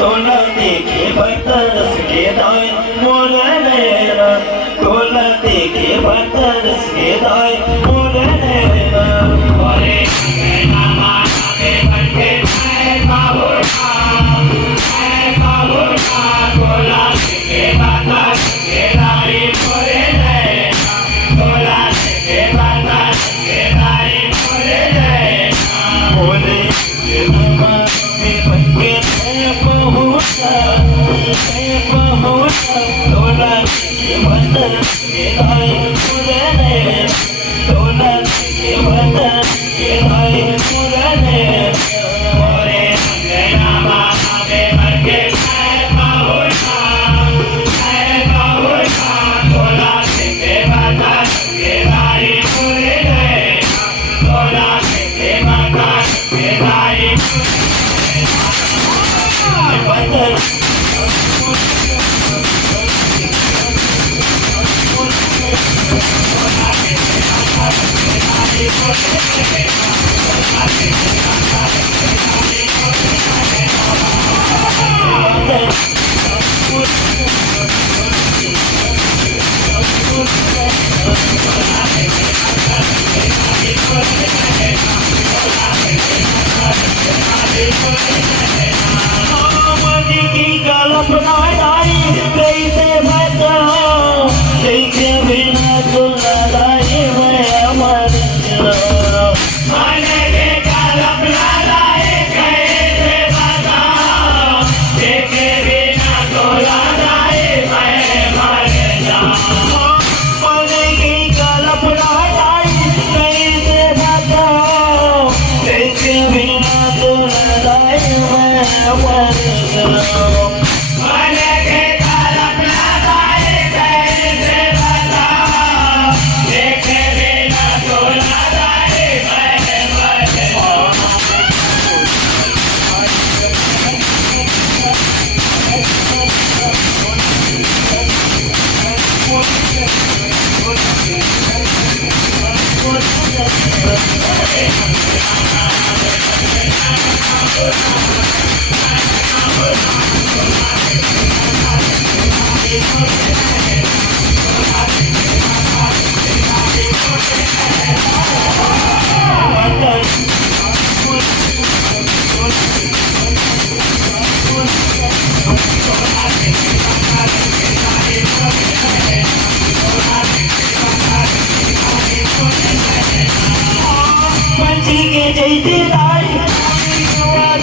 तोला देखे बरस के दाय मोर नैना तोला देखे बरस के दाय मोर नैना ओरे नैना माने बनके है बाबूरा तोला देखे बरस के दाय मोर नैना तोला देखे बरस के दाय मोर नैना मोरे नैना में बनके है बहुता तोला देखे बरस के दाय मोर नैना तोला देखे बरस के दाय मोर नैना ओरे नैना माने बनके है बाबूरा तोला देखे बरस के दाय मोर नैना तोला देखे बरस के दाय बरस जैसे लाई तोरे